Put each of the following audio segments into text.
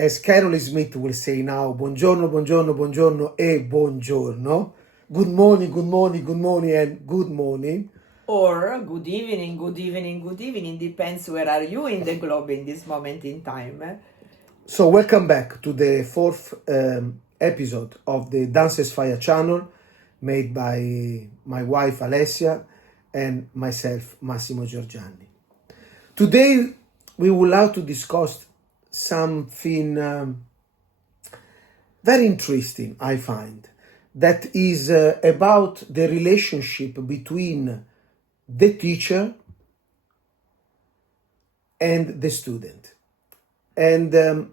as Carol Smith will say now, buongiorno, buongiorno, buongiorno e buongiorno. Good morning, good morning, good morning, and good morning. Or good evening, good evening, good evening. Depends where are you in the globe in this moment in time. So welcome back to the fourth episode of the DanceAsFire channel, made by my wife Alessia and myself Massimo Giorgiani. Today we would like to discuss something very interesting, I find, that is about the relationship between the teacher and the student. And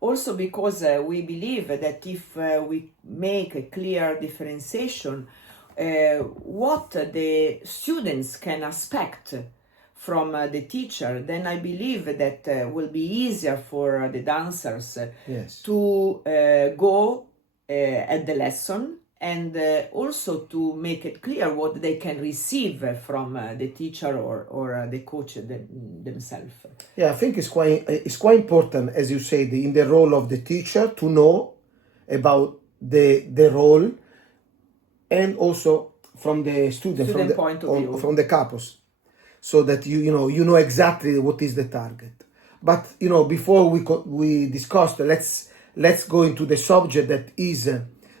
also because we believe that if we make a clear differentiation, what the students can expect from the teacher, then I believe that will be easier for the dancers to go at the lesson, and also to make it clear what they can receive from the teacher or the coach themselves. Yeah, I think it's quite important, as you said, in the role of the teacher to know about the role, and also from the student point of view, from the couples, so that you know exactly what is the target. But before we discuss, let's go into the subject that is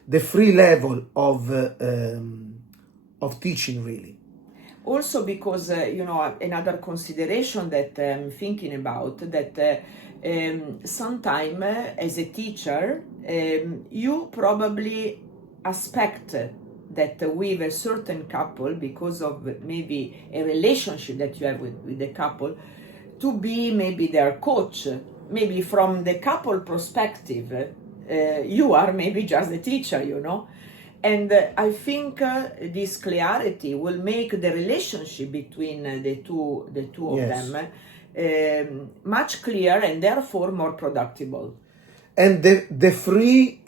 the free level of teaching, really. Also because another consideration that I'm thinking about, that sometime as a teacher you probably expect that with a certain couple, because of maybe a relationship that you have with the couple, to be maybe their coach. Maybe from the couple perspective, you are maybe just the teacher, and I think this clarity will make the relationship between the two of them much clearer, and therefore more productive. And the free,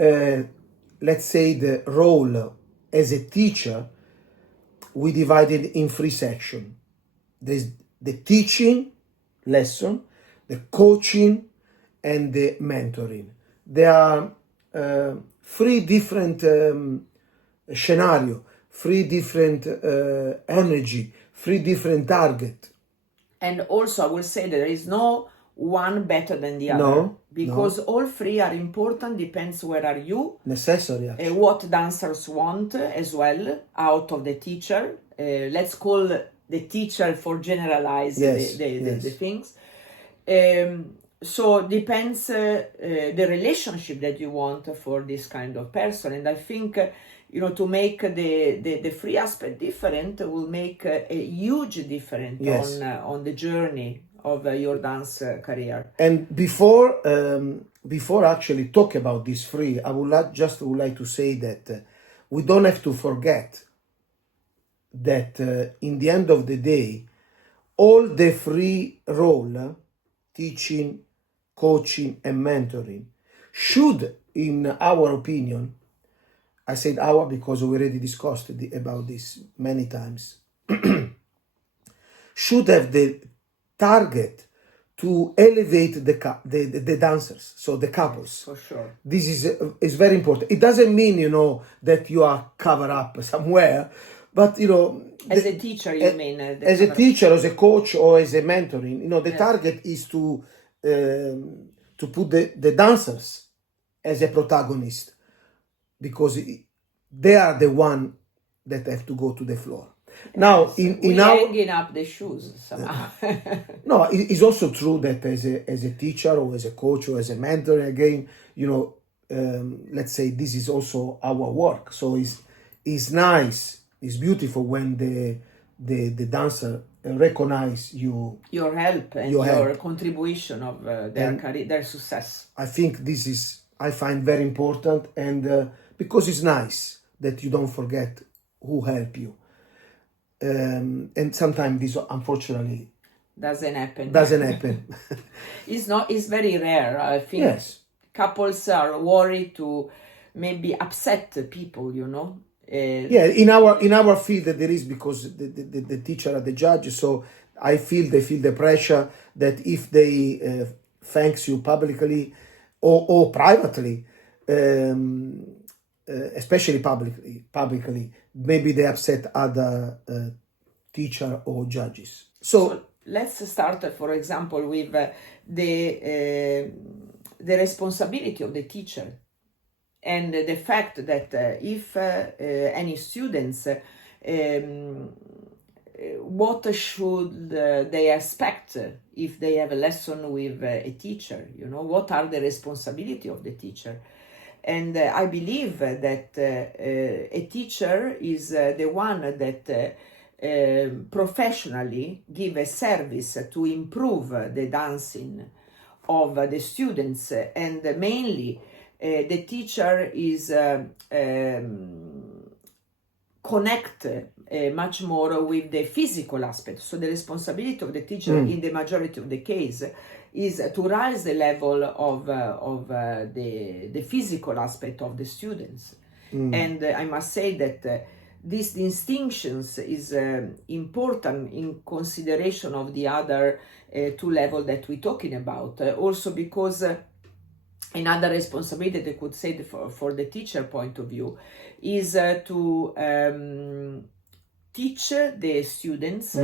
let's say, the role as a teacher, we divided in three sections. There's the teaching lesson, the coaching, and the mentoring. There are three different scenarios, three different energy, three different targets. And also I will say that there is no one better than the other, because all three are important. Depends where are you, necessary, what dancers want as well out of the teacher. Let's call the teacher for generalize the things. So depends the relationship that you want for this kind of person. And I think to make the free aspect different will make a huge difference on the journey of your dance career. And before actually talk about this free, I would like to say that we don't have to forget that in the end of the day, all the free role, teaching, coaching, and mentoring, should, in our opinion, I said our because we already discussed about this many times, should have the target to elevate the dancers, so the couples. For sure. This is very important. It doesn't mean, that you are covered up somewhere, but, as a teacher, you mean? As a teacher, as a coach, or as a mentoring, the target is to put the dancers as a protagonist, because they are the one that have to go to the floor. Now, in our hanging up the shoes somehow. No, it's also true that as a teacher or as a coach or as a mentor, again, let's say this is also our work. So it's nice, it's beautiful when the dancer recognize your help and your contribution of their career, their success. I think I find very important, and because it's nice that you don't forget who helped you. And sometimes this, unfortunately, doesn't happen. It's very rare. I think couples are worried to maybe upset people, in our field there is, because the teacher are the judge, so they feel the pressure that if they thanks you publicly or privately, especially publicly, maybe they upset other teacher or judges. So let's start, for example, with the responsibility of the teacher and the fact that if any students, what should they expect if they have a lesson with a teacher? You know, what are the responsibility of the teacher? And I believe that a teacher is the one that professionally give a service to improve the dancing of the students, and mainly the teacher is connect much more with the physical aspect. So the responsibility of the teacher in the majority of the case is to raise the level of the physical aspect of the students. And I must say that these distinctions is important in consideration of the other two levels that we're talking about. Also because another responsibility that I could say for the teacher point of view is to teach the students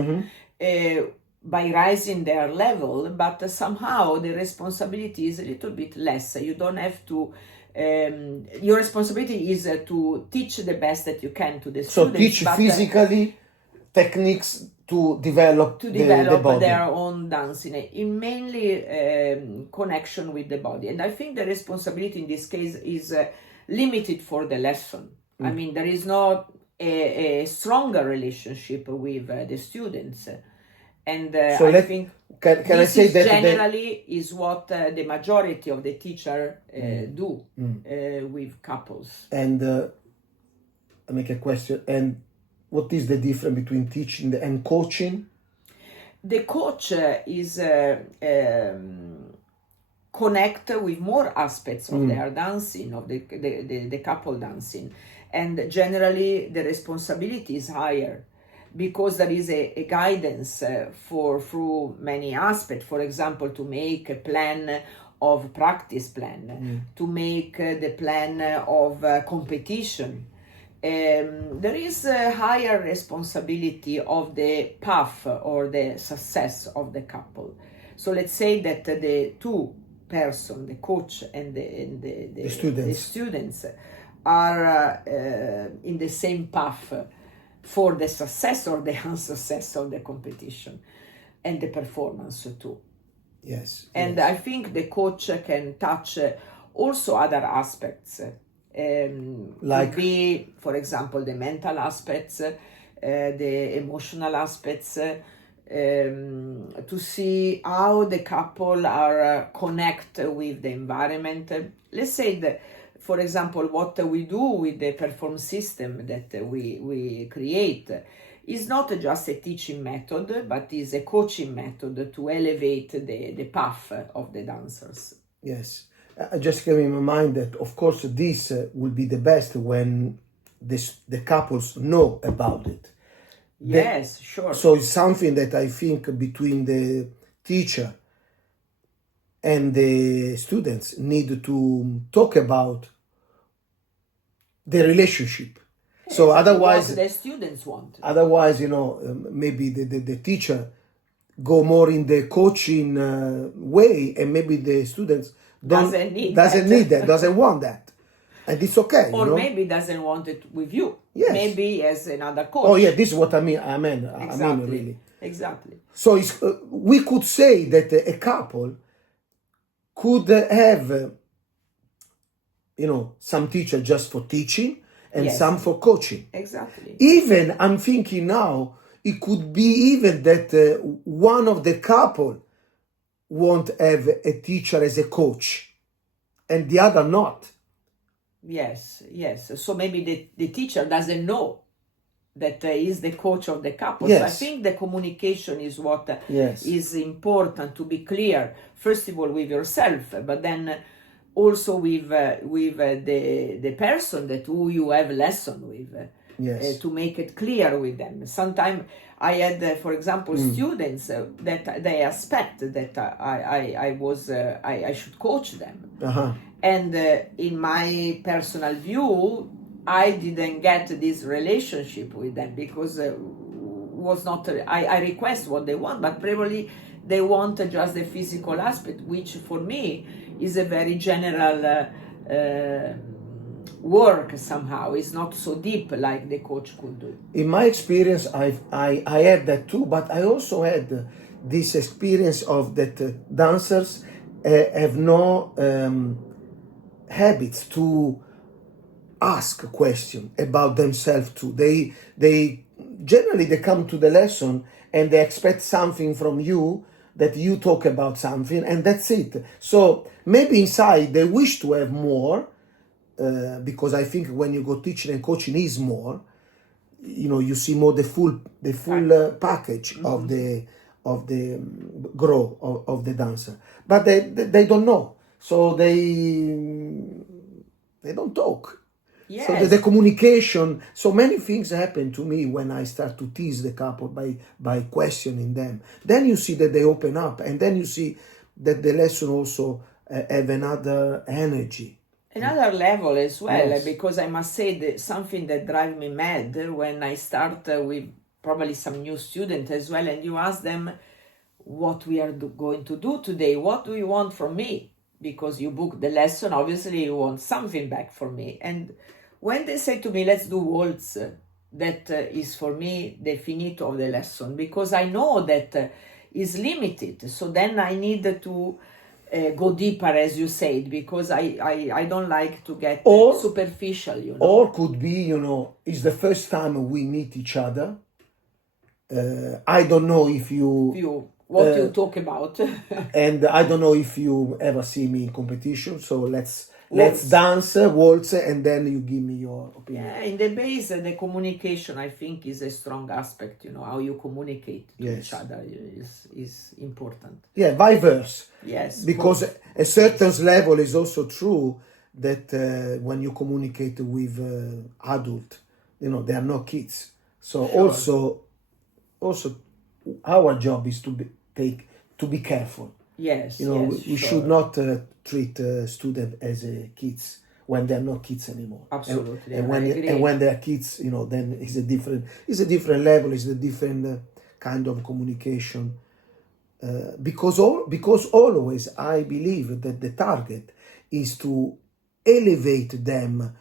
by raising their level, but somehow the responsibility is a little bit less. You don't have to your responsibility is to teach the best that you can to the students. So teach physically techniques to develop the body. Their own dancing, in mainly connection with the body. And I think the responsibility in this case is limited for the lesson. I mean, there is not a stronger relationship with the students. And so I think can I say that generally is what the majority of the teacher do with couples. And I make a question. And what is the difference between teaching and coaching? The coach is connect with more aspects of their dancing, of the couple dancing, and generally the responsibility is higher, because there is a guidance through many aspects. For example, to make a plan of practice plan, to make the plan of competition. There is a higher responsibility of the path or the success of the couple. So let's say that the two persons, the coach and the students are in the same path for the success or the unsuccess of the competition and the performance too. Yes. And yes. I think the coach can touch also other aspects. Like, could be, for example, the mental aspects, the emotional aspects, to see how the couple are connect with the environment. Let's say that, for example, what we do with the perform system that we create is not just a teaching method, but is a coaching method to elevate the path of the dancers. Yes. I just came in my mind that, of course, this will be the best when the couples know about it. Yes, sure. So it's something that I think between the teacher and the students need to talk about the relationship. Yes, so otherwise, what the students want. Otherwise, maybe the teacher go more in the coaching way, and maybe the students doesn't need that, doesn't want that, and it's okay. Or maybe doesn't want it with you. Yes. Maybe as another coach. Oh yeah, this is what I mean. Exactly. I mean really. Exactly. So it's, we could say that a couple could have, some teacher just for teaching and Yes. some for coaching. Exactly. Even I'm thinking now, it could be even that one of the couple won't have a teacher as a coach, and the other not. Yes. So maybe the teacher doesn't know that is the coach of the couple. Yes. So I think the communication is what Yes. is important, to be clear, first of all with yourself, but then also with the person who you have lesson with. Yes. to make it clear with them. Sometimes I had, for example, students that they expect that I should coach them. Uh-huh. And in my personal view, I didn't get this relationship with them because was not. I request what they want, but probably they want just the physical aspect, which for me is a very general work somehow. It's not so deep like the coach could do. In my experience, I had that too, but I also had this experience of that dancers have no habits to ask a question about themselves too. They generally they come to the lesson and they expect something from you, that you talk about something, and that's it. So maybe inside they wish to have more, because I think when you go teaching and coaching is more. You see more the full package of the grow of the dancer, but they don't know, so they don't talk. Yes. So the communication, so many things happen to me when I start to tease the couple by questioning them. Then you see that they open up, and then you see that the lesson also have another energy. Another level as well, Yes. because I must say that something that drives me mad when I start with probably some new student as well, and you ask them what we are going to do today, what do you want from me? Because you book the lesson, obviously you want something back from me. And when they say to me, let's do waltz, that is for me the finito of the lesson, because I know that is limited. So then I need to go deeper, as you said, because I don't like to get superficial, Or could be, it's the first time we meet each other. I don't know if you talk about. And I don't know if you ever see me in competition, so let's dance, waltz, and then you give me your opinion. Yeah, in the base, the communication, I think, is a strong aspect. How you communicate to each other is important. Yeah, vice versa. Yes. Because a certain level is also true that when you communicate with adult, they are not kids. So Sure. also our job is to be careful. Yes. We should not treat students as kids when they're not kids anymore. Absolutely. And when they're kids, then it's a different level, it's a different kind of communication. Because always I believe that the target is to elevate them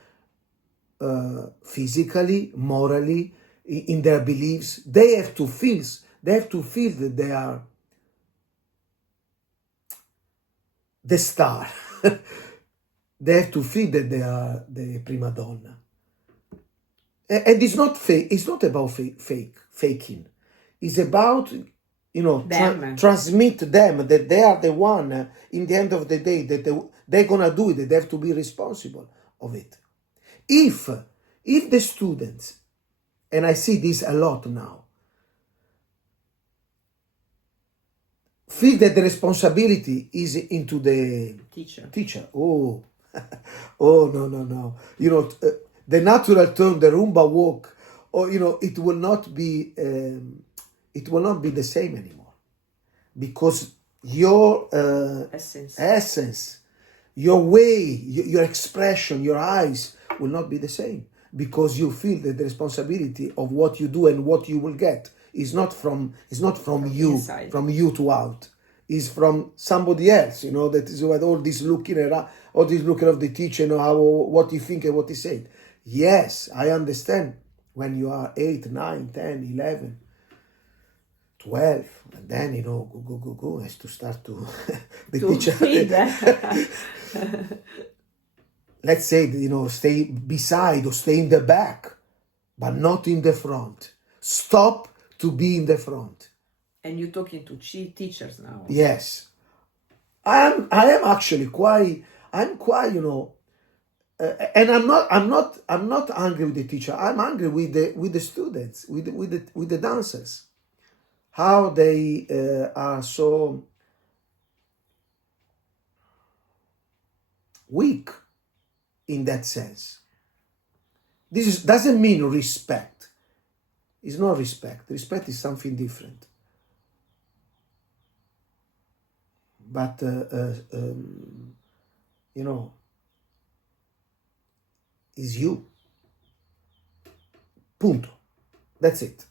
physically, morally, in their beliefs. They have to feel that they are the star. They have to feel that they are the prima donna. And it's not fake. It's not about faking. It's about transmit them that they are the one in the end of the day, that they're gonna do it. They have to be responsible of it. If the students, and I see this a lot now, feel that the responsibility is into the teacher. Oh, no. The natural turn, the Roomba walk, or it will not be the same anymore, because your essence, your way, your expression, your eyes will not be the same, because you feel that the responsibility of what you do and what you will get is not from you, inside. From you to out. Is from somebody else, that is what all this looking around, all this looking of the teacher, what you think and what he said. Yes, I understand when you are 8, 9, 10, 11, 12, and then, go, has to start to, the to teacher, feed. let's say, stay beside or stay in the back, but not in the front. Stop to be in the front. And you're talking to teachers now. Yes. I am actually quite, and I'm not angry with the teacher. I'm angry with the students, with the dancers, how they are so weak in that sense. doesn't mean respect. It's not respect. Respect is something different. But you know, is you. Punto. That's it.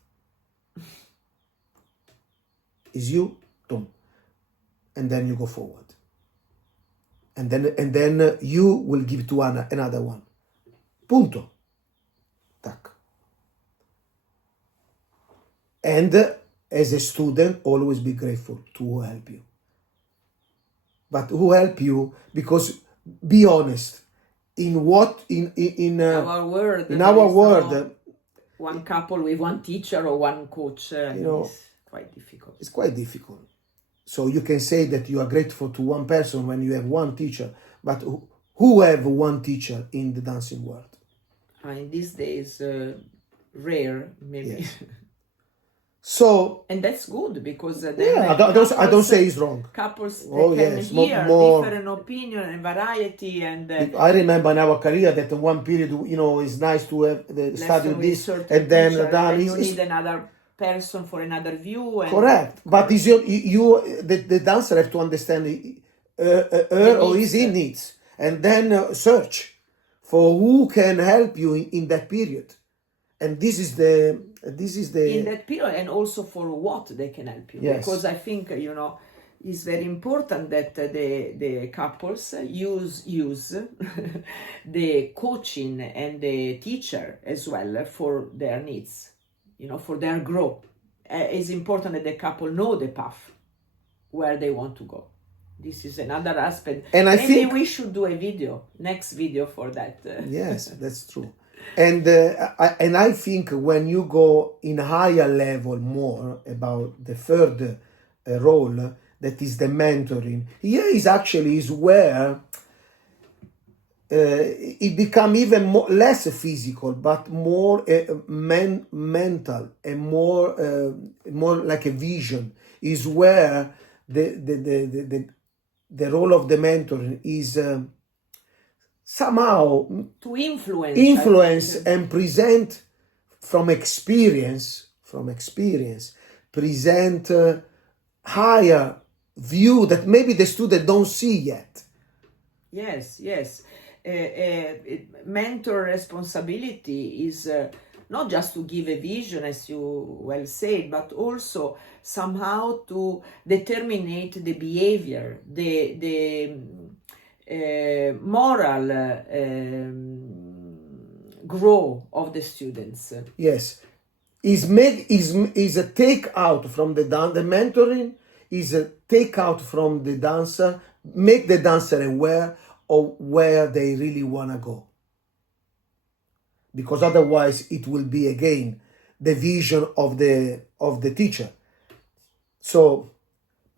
Is you, boom. And then you go forward. And then you will give to another one. Punto. Tac. And as a student, always be grateful to who help you. But who help you, because be honest, in our world, in our world, one couple with one teacher or one coach, it's quite difficult. It's quite difficult. So you can say that you are grateful to one person when you have one teacher, but who have one teacher in the dancing world? In these days, rare, maybe. Yes. So, and that's good, because then I don't say it's wrong. Couples can hear different opinion and variety. And I remember in our career that one period, it's nice to have the study this, and then you need another person for another view. And correct, but is the dancer have to understand her or his needs, and then search for who can help you in that period. And this is the in that period, and also for what they can help you. Yes. Because I think it's very important that the couples use the coaching and the teacher as well for their needs, for their growth. It's important that the couple know the path where they want to go. This is another aspect. And I think we should do a next video for that. Yes, that's true. And I think when you go in higher level more about the third role, that is the mentoring, here is where it become even less physical, but more mental and more like a vision. Is where the role of the mentor is somehow to influence and present from experience, present higher view that maybe the student don't see yet. Yes. Mentor responsibility is not just to give a vision, as you well said, but also somehow to determine the behavior, the moral growth of the students. Yes, is a take out from the mentoring is a take out from the dancer, make the dancer aware of where they really want to go, because otherwise it will be again the vision of the teacher. So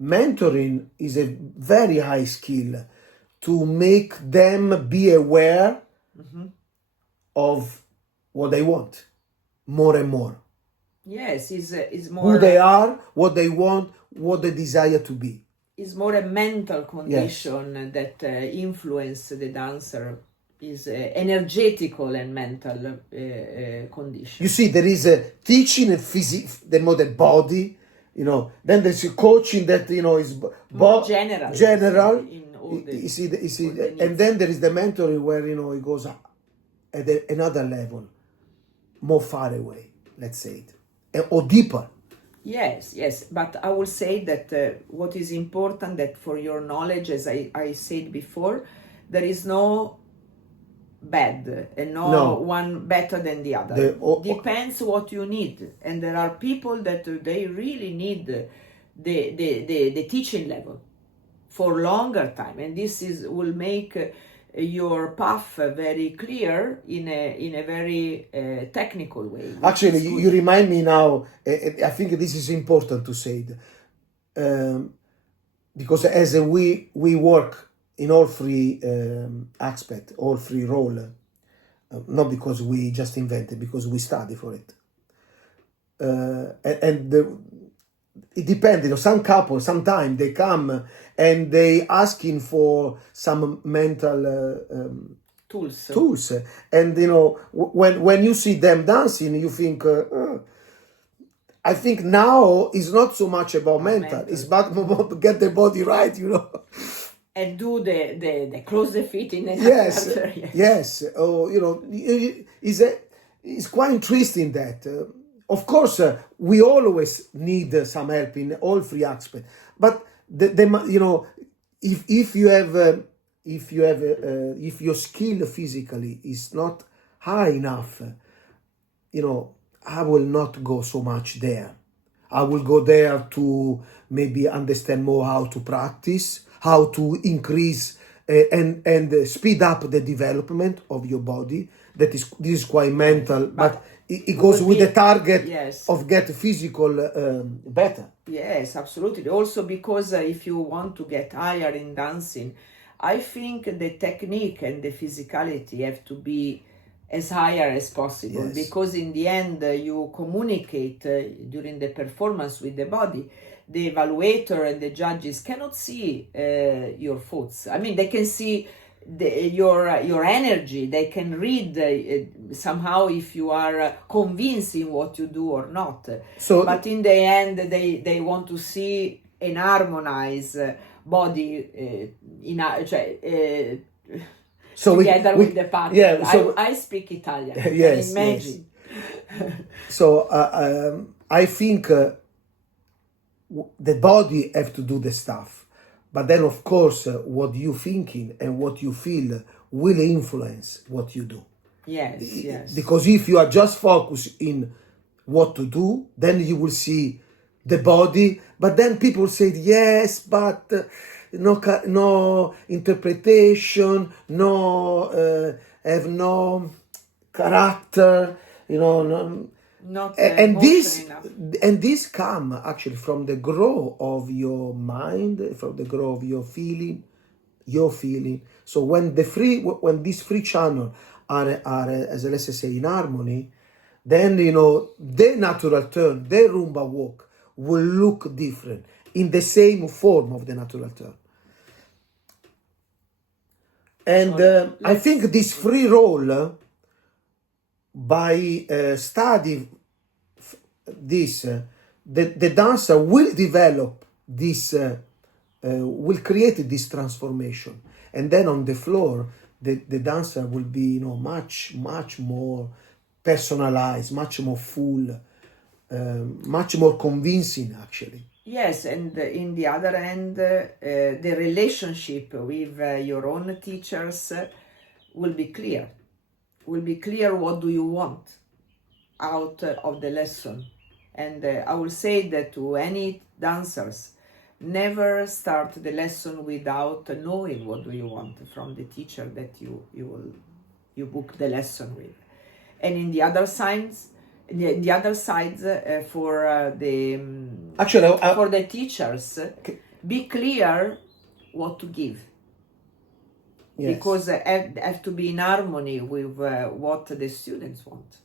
mentoring is a very high skill to make them be aware of what they want more and more. Yes, is more who they are, what they want, what they desire to be. Is more a mental condition that influence the dancer. Is energetical and mental condition. You see, there is a teaching and the body, Then there's a coaching that is more general. In all the, and then there is the mentoring where it goes at another level, more far away, let's say it, or deeper. Yes, but I will say that what is important, that for your knowledge, as I said before, there is no bad and no one better than the other. Depends what you need, and there are people that they really need the teaching level for longer time, and this will make your path very clear in a very technical way. Actually, you remind me now. I think this is important to say it, because as we work in all three aspects, all three roles, not because we just invented, because we study for it. It depends. Some couples, sometimes they come and they asking for some mental tools. And when you see them dancing, you think, I think now it's not so much about mental. It's about to get the body right, And do the close the feet in the yes. Oh, it's quite interesting that. Of course, we always need some help in all three aspects. But if your skill physically is not high enough, I will not go so much there. I will go there to maybe understand more how to practice, how to increase and speed up the development of your body. This is quite mental, but it goes with the target of get physical better. Yes, absolutely. Also because if you want to get higher in dancing, I think the technique and the physicality have to be as higher as possible, because in the end you communicate during the performance with the body. The evaluator and the judges cannot see your thoughts. I mean, they can see your energy. They can read somehow if you are convincing what you do or not. But in the end, they want to see an harmonized body together with the partner. Yeah, I speak Italian. Yes, imagine. Yes. So I think the body have to do the stuff, but then of course what you thinking and what you feel will influence what you do. Yes. Because if you are just focused in what to do, then you will see the body. But then people say yes, but no interpretation, have no character, and this come actually from the growth of your mind, from the growth of your feeling. So when these three channels are as let's say in harmony, then the natural turn, the rumba walk will look different in the same form of the natural turn. And I think this free role, by studying this, the dancer will develop this, will create this transformation, and then on the floor, the dancer will be much more personalized, much more full, much more convincing actually. Yes, and in the other end, the relationship with your own teachers will be clear. Will be clear what do you want out of the lesson. And I will say that to any dancers, never start the lesson without knowing what do you want from the teacher that you book the lesson with. And in the other sides, for the teachers, be clear what to give. Yes. Because have to be in harmony with what the students want.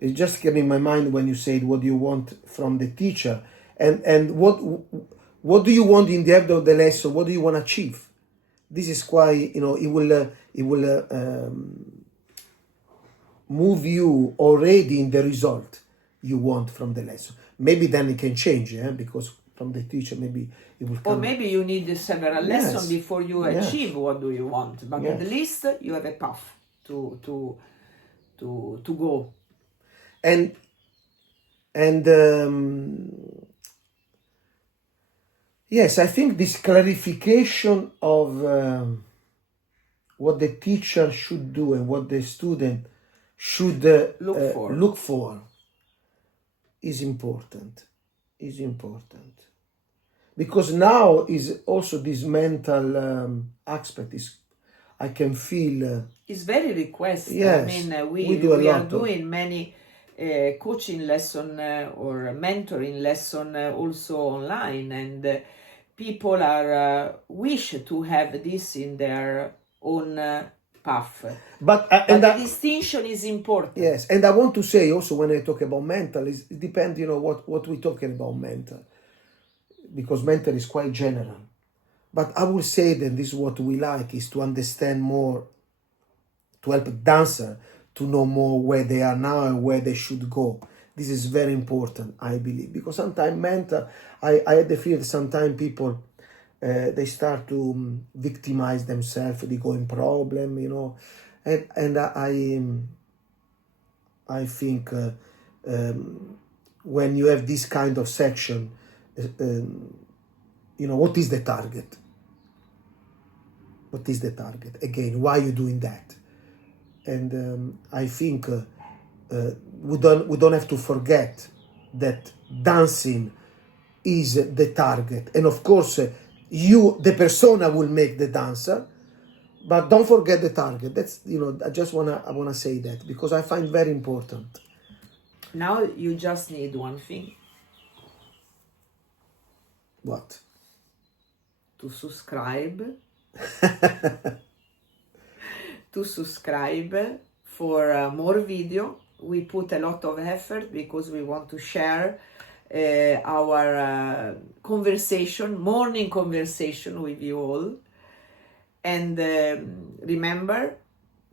It just came in my mind when you said what do you want from the teacher, and what do you want in the end of the lesson? What do you want to achieve? This is quite it will move you already in the result you want from the lesson. Maybe then it can change, because from the teacher maybe it will come. Or maybe you need several lessons before you achieve what do you want. But at least you have a path to go. And yes, I think this clarification of what the teacher should do and what the student should look for is important. Because now is also this mental aspect is, I can feel it's very requested. Yes, I mean we are doing many coaching lesson or mentoring lesson also online, and people are wish to have this in their own path. But the distinction is important. Yes, and I want to say also when I talk about mental, it depends, what we're talking about mental, because mental is quite general. But I will say that this is what we like, is to understand more, to help dancer to know more where they are now and where they should go. This is very important, I believe, because sometimes mental, I had the fear that sometimes people, they start to victimize themselves, they go in problem, you know, and I think when you have this kind of section, you know, what is the target? What is the target? Again, why are you doing that? And I think we don't have to forget that dancing is the target, and of course, you, the persona, will make the dancer. But don't forget the target. That's, you know, I wanna say that because I find very important. Now you just need one thing. What? To subscribe. To subscribe for more video. We put a lot of effort because we want to share our conversation, morning conversation with you all. And remember,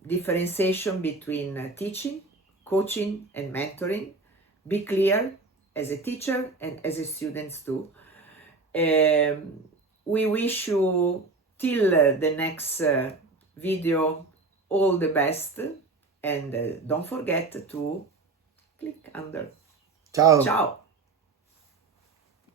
differentiation between teaching, coaching, and mentoring. Be clear as a teacher and as a student too. We wish you till the next video all the best, and don't forget to click under. Ciao. Ciao.